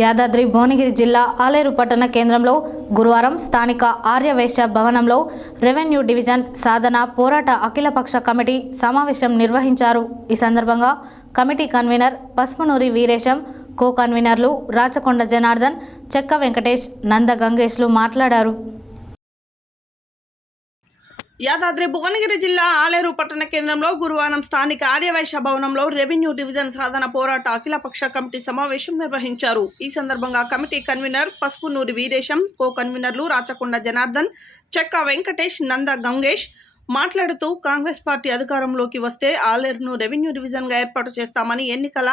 యాదాద్రి భువనగిరి జిల్లా ఆలేరు పట్టణ కేంద్రంలో గురువారం స్థానిక ఆర్యవేశ్య భవనంలో రెవెన్యూ డివిజన్ సాధన పోరాట అఖిలపక్ష కమిటీ సమావేశం నిర్వహించారు. ఈ సందర్భంగా committee convener Pasupunuri Veeresham co కన్వీనర్లు రాచకొండ జనార్దన్ చెక్క వెంకటేష్ నంద గంగేష్లు మాట్లాడారు. యాదాద్రి భువనగిరి జిల్లా ఆలేరు పట్టణ కేంద్రంలో గురువారం స్థానిక ఆర్యవైశ్య భవనంలో రెవెన్యూ డివిజన్ సాధన పోరాట అఖిలపక్ష కమిటీ సమావేశం నిర్వహించారు. ఈ సందర్భంగా committee convener Pasupunuri Veeresham co కన్వీనర్లు రాచకొండ జనార్దన్ చెక్క వెంకటేష్ నంద గంగేష్ మాట్లాడుతూ కాంగ్రెస్ పార్టీ అధికారంలోకి వస్తే ఆలేరును రెవెన్యూ డివిజన్గా ఏర్పాటు చేస్తామని ఎన్నికల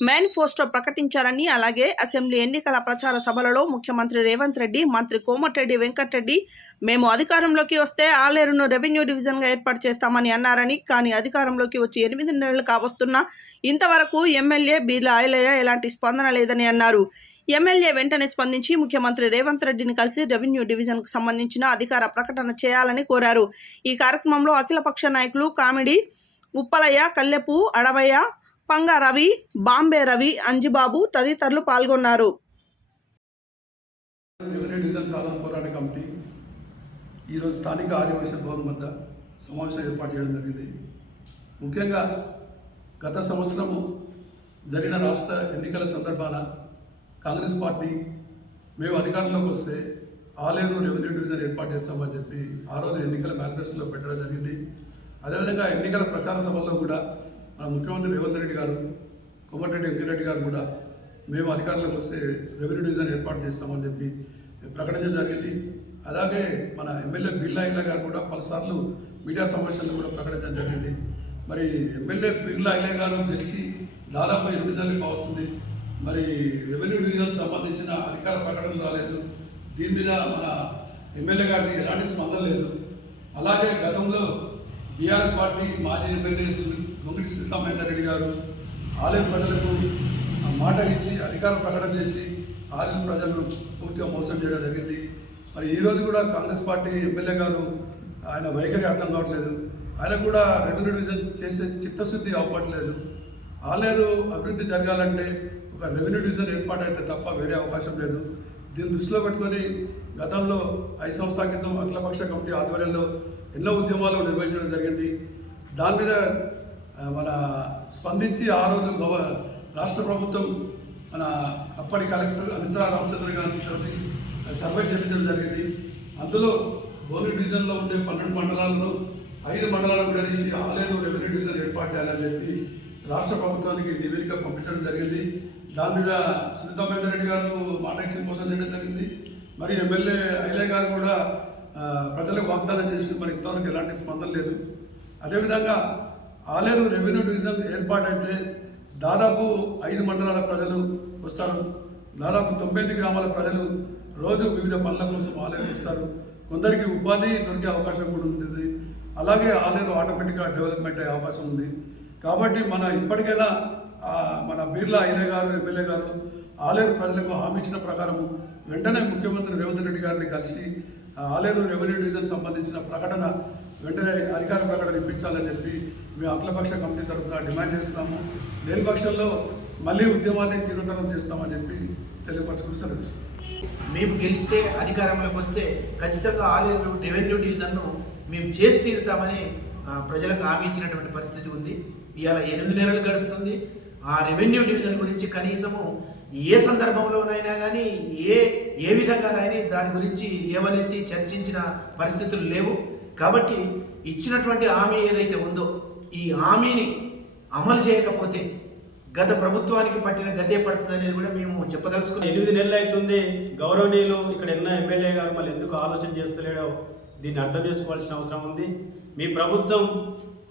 మేనిఫెస్టో ప్రకటించారని అలాగే అసెంబ్లీ ఎన్నికల ప్రచార సభలలో ముఖ్యమంత్రి రేవంత్ రెడ్డి మంత్రి కోమటిరెడ్డి వెంకటరెడ్డి మేము అధికారంలోకి వస్తే ఆలేరును రెవెన్యూ డివిజన్గా ఏర్పాటు చేస్తామని అన్నారని కానీ అధికారంలోకి వచ్చి ఎనిమిది నెలలు కావస్తున్నా ఇంతవరకు ఎమ్మెల్యే బీర్ల ఆయలయ్య ఎలాంటి స్పందన లేదని అన్నారు. ఎమ్మెల్యే వెంటనే స్పందించి ముఖ్యమంత్రి రేవంత్ రెడ్డిని కలిసి రెవెన్యూ డివిజన్కు సంబంధించిన అధికార ప్రకటన చేయాలని కోరారు. ఈ కార్యక్రమంలో అఖిలపక్ష నాయకులు కామెడీ ఉప్పలయ్య కల్లెపు అడవయ్య పంగా రవి బాంబే రవి అంజిబాబు తదితరులు పాల్గొన్నారు. రెవెన్యూ సాధన పోరాట కమిటీ ఈరోజు స్థానిక ఆర్యవైశ్య భవన్ వద్ద సమావేశం ఏర్పాటు చేయడం జరిగింది. ముఖ్యంగా గత సంవత్సరము జరిగిన రాష్ట్ర ఎన్నికల సందర్భాన కాంగ్రెస్ పార్టీ మేము అధికారంలోకి వస్తే ఆలేరు రెవెన్యూ డివిజన్ ఏర్పాటు చేస్తామని చెప్పి ఆ రోజు ఎన్నికల మేనిఫెస్టోలో పెట్టడం జరిగింది. అదేవిధంగా ఎన్నికల ప్రచార సభల్లో కూడా మన ముఖ్యమంత్రి రేవంత్ రెడ్డి గారు కోమటిరెడ్డి వెంకరెడ్డి గారు కూడా మేము అధికారంలోకి వస్తే రెవెన్యూ డివిజన్ ఏర్పాటు చేస్తామని చెప్పి ప్రకటించడం జరిగింది. అలాగే మన ఎమ్మెల్యే బిర్లా ఇల్లా గారు కూడా పలుసార్లు మీడియా సమావేశాల్లో కూడా ప్రకటించడం జరిగింది. మరి ఎమ్మెల్యే బిర్లా ఇల్లా గారు గెలిచి దాదాపు ఎనిమిది నెలలకు వస్తుంది మరి రెవెన్యూ డివిజన్ సంబంధించిన అధికార ప్రకటన రాలేదు. దీని మీద మన ఎమ్మెల్యే గారికి ఎలాంటి స్పందన లేదు. అలాగే గతంలో బీఆర్ఎస్ పార్టీ మాజీ ఎమ్మెల్యే శ్రీ- సీతామహేందర్ రెడ్డి గారు ఆలయ ప్రజలకు మాట ఇచ్చి అధికార ప్రకటన చేసి ఆలయం ప్రజలను పూర్తిగా మోసం చేయడం జరిగింది. మరి ఈరోజు కూడా కాంగ్రెస్ పార్టీ ఎమ్మెల్యే గారు ఆయన వైఖరి అర్థం కావట్లేదు. ఆయన కూడా రెవెన్యూ డివిజన్ చేసే చిత్తశుద్ధి అవ్వట్లేదు ఆలేరు అభివృద్ధి జరగాలంటే ఒక రెవెన్యూ డివిజన్ ఏర్పాటు అయితే తప్ప వేరే అవకాశం లేదు. దీన్ని దృష్టిలో పెట్టుకొని గతంలో ఐదు సంవత్సరాల క్రితం అఖిలపక్ష కమిటీ ఆధ్వర్యంలో ఎన్నో ఉద్యమాలు నిర్వహించడం జరిగింది. దాని మీద మన స్పందించి ఆ రోజు గవ రాష్ట్ర ప్రభుత్వం మన అప్పటి కలెక్టర్ అనితా రామచంద్ర గారి సర్వే చేయించడం జరిగింది. అందులో భోని డివిజన్లో ఉండే పన్నెండు మండలాల్లో ఐదు మండలాలను కలిసి ఆలేరు రెవెన్యూ డివిజన్ ఏర్పాటు చేయాలని చెప్పి రాష్ట్ర ప్రభుత్వానికి నివేదిక పంపించడం జరిగింది. దాని మీద సునీతామేందర్ రెడ్డి గారు మాట ఇచ్చిన మోసం చేయడం జరిగింది. మరి ఎమ్మెల్యే ఐలే గారు కూడా ప్రజలకు వాగ్దానం చేసి మరి ఇస్తానికి ఎలాంటి స్పందన లేదు. అదేవిధంగా ఆలేరు రెవెన్యూ డివిజన్ ఏర్పాటైతే దాదాపు ఐదు మండలాల ప్రజలు వస్తారు. దాదాపు తొంభై గ్రామాల ప్రజలు రోజు వివిధ పనుల కోసం ఆలేరు వస్తారు. కొందరికి ఉపాధి దొరికే అవకాశం కూడా ఉంటుంది. అలాగే ఆలేరు ఆటోమేటిక్గా డెవలప్మెంట్ అయ్యే అవకాశం ఉంది. కాబట్టి మన ఇప్పటికైనా మన బీర్లా అయ్య గారు ఎమ్మెల్యే గారు ఆలేరు ప్రజలకు హామీ ఇచ్చిన ప్రకారం వెంటనే ముఖ్యమంత్రి రేవంత్ రెడ్డి గారిని కలిసి ఆలేరు రెవెన్యూ డివిజన్ సంబంధించిన ప్రకటన వెంటనే అధికార ప్రకటన ఇప్పించాలని చెప్పి మేము అఖిలపక్ష కమిటీ తరఫున డిమాండ్ చేస్తున్నాము. లేని పక్షంలో మళ్ళీ ఉద్యమాన్ని తీవ్రతరం చేస్తామని చెప్పి తెలియపరచుకుని సెలవు మేము గెలిస్తే అధికారంలోకి వస్తే ఖచ్చితంగా ఆలేరు రెవెన్యూ డివిజన్ను మేము చేసి తీరుతామని ప్రజలకు హామీ ఇచ్చినటువంటి పరిస్థితి ఉంది. ఇవాళ ఎనిమిది నెలలు గడుస్తుంది. ఆ రెవెన్యూ డివిజన్ గురించి కనీసము ఏ సందర్భంలోనైనా కానీ ఏ ఏ విధంగానైనా దాని గురించి లేవనెత్తి చర్చించిన పరిస్థితులు లేవు. కాబట్టి ఇచ్చినటువంటి హామీ ఏదైతే ఉందో ఈ హామీని అమలు చేయకపోతే గత ప్రభుత్వానికి పట్టిన గతే పడుతుంది అనేది కూడా మేము చెప్పదలుచుకున్నాం. ఎనిమిది నెలలు అవుతుంది గౌరవనీయులు ఇక్కడ ఉన్న ఎమ్మెల్యే గారు మళ్ళీ ఎందుకు ఆలోచన చేస్తలేడో దీన్ని అర్థం చేసుకోవాల్సిన అవసరం ఉంది. మీ ప్రభుత్వం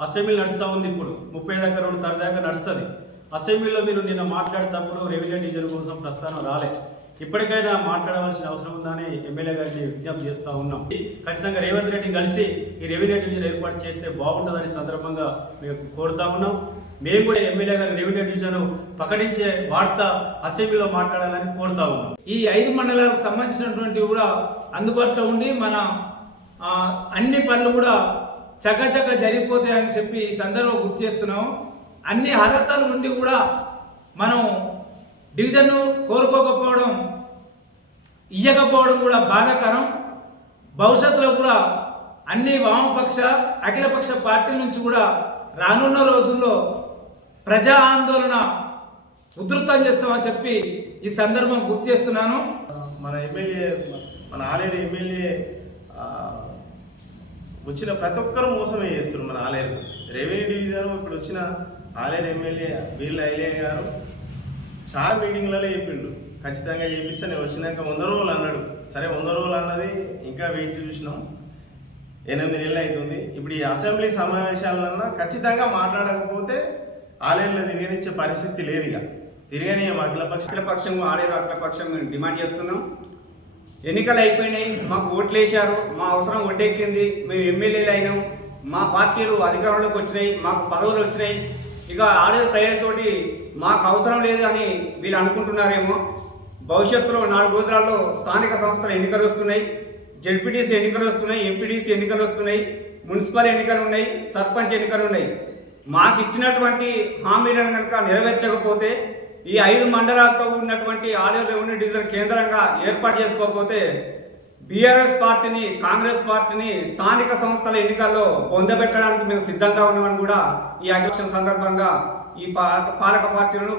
అసెంబ్లీ నడుస్తూ ఉంది ఇప్పుడు. ముప్పై దాకా రెండు తర దాకా నడుస్తుంది. అసెంబ్లీలో మీరు నిన్న మాట్లాడేటప్పుడు రెవెన్యూ డివిజన్ కోసం ప్రస్థానం రాలేదు ఇప్పటికైనా మాట్లాడవలసిన అవసరం ఉందని ఎమ్మెల్యే గారిని విజ్ఞప్తి చేస్తూ ఉన్నాం. ఖచ్చితంగా రేవంత్ రెడ్డిని కలిసి ఈ రెవెన్యూ డివిజన్ ఏర్పాటు చేస్తే బాగుంటుందని సందర్భంగా మేము కోరుతా ఉన్నాం. మేము కూడా ఎమ్మెల్యే గారి రెవెన్యూ డివిజన్ ప్రకటించే వార్త అసెంబ్లీలో మాట్లాడాలని కోరుతా ఉన్నాం. ఈ ఐదు మండలాలకు సంబంధించినటువంటి కూడా అందుబాటులో ఉండి మన అన్ని పనులు కూడా చకచక జరిగిపోతాయని చెప్పి ఈ సందర్భంలో గుర్తు చేస్తున్నాం. అన్ని అర్హతలు ఉండి కూడా మనం డివిజన్ను కోరుకోకపోవడం ఇయ్యకపోవడం కూడా బాధాకరం. భవిష్యత్తులో కూడా అన్ని వామపక్ష అఖిలపక్ష పార్టీల నుంచి కూడా రానున్న రోజుల్లో ప్రజా ఆందోళన ఉధృతం చేస్తామని చెప్పి ఈ సందర్భం గుర్తు చేస్తున్నాను. మన ఎమ్మెల్యే మన ఆలేరు ఎమ్మెల్యే వచ్చిన ప్రతి ఒక్కరూ మోసమే చేస్తున్నారు మన ఆలేరు. రెవెన్యూ డివిజన్ ఇప్పుడు వచ్చిన ఆలేరు ఎమ్మెల్యే వీళ్ళ ఐలే గారు చాలా మీటింగ్లలో చెప్పిండు. ఖచ్చితంగా చేపిస్తే నేను వచ్చినాక వంద రోజులు అన్నాడు. సరే వంద రోజులు అన్నది ఇంకా వేచి చూసినాం. ఎనిమిది నెలలు అవుతుంది ఇప్పుడు ఈ అసెంబ్లీ సమావేశాలన్నా ఖచ్చితంగా మాట్లాడకపోతే ఆలయంలో తిరగనిచ్చే పరిస్థితి లేదు ఇక. తిరగని అఖిలపక్ష అఖిలపక్షం ఆడేరు అఖిలపక్షం మేము డిమాండ్ చేస్తున్నాం. ఎన్నికలు అయిపోయినాయి మాకు ఓట్లు వేశారు మా అవసరం ఒడ్డెక్కింది మేము ఎమ్మెల్యేలు అయినాం. మా పార్టీలు అధికారంలోకి వచ్చినాయి మాకు పదవులు వచ్చినాయి. ఇక ఆడే ప్రజలతోటి మాకు అవసరం లేదు అని వీళ్ళు అనుకుంటున్నారేమో. భవిష్యత్తులో నాలుగు రోజులలో స్థానిక సంస్థల ఎన్నికలు వస్తున్నాయి. జెడ్పీటీసీ ఎన్నికలు వస్తున్నాయి ఎంపీటీసీ ఎన్నికలు వస్తున్నాయి మున్సిపల్ ఎన్నికలు ఉన్నాయి సర్పంచ్ ఎన్నికలు ఉన్నాయి. మాకు ఇచ్చినటువంటి హామీలను కనుక నెరవేర్చకపోతే ఈ ఐదు మండలాలతో ఉన్నటువంటి ఆలయ రెవెన్యూ డివిజన్ కేంద్రంగా ఏర్పాటు చేసుకోకపోతే బీఆర్ఎస్ పార్టీని కాంగ్రెస్ పార్టీని స్థానిక సంస్థల ఎన్నికల్లో పొందబెట్టడానికి మేము సిద్ధంగా ఉన్నామని కూడా ఈ అధ్యక్ష సందర్భంగా ఈ పాలక పార్టీలను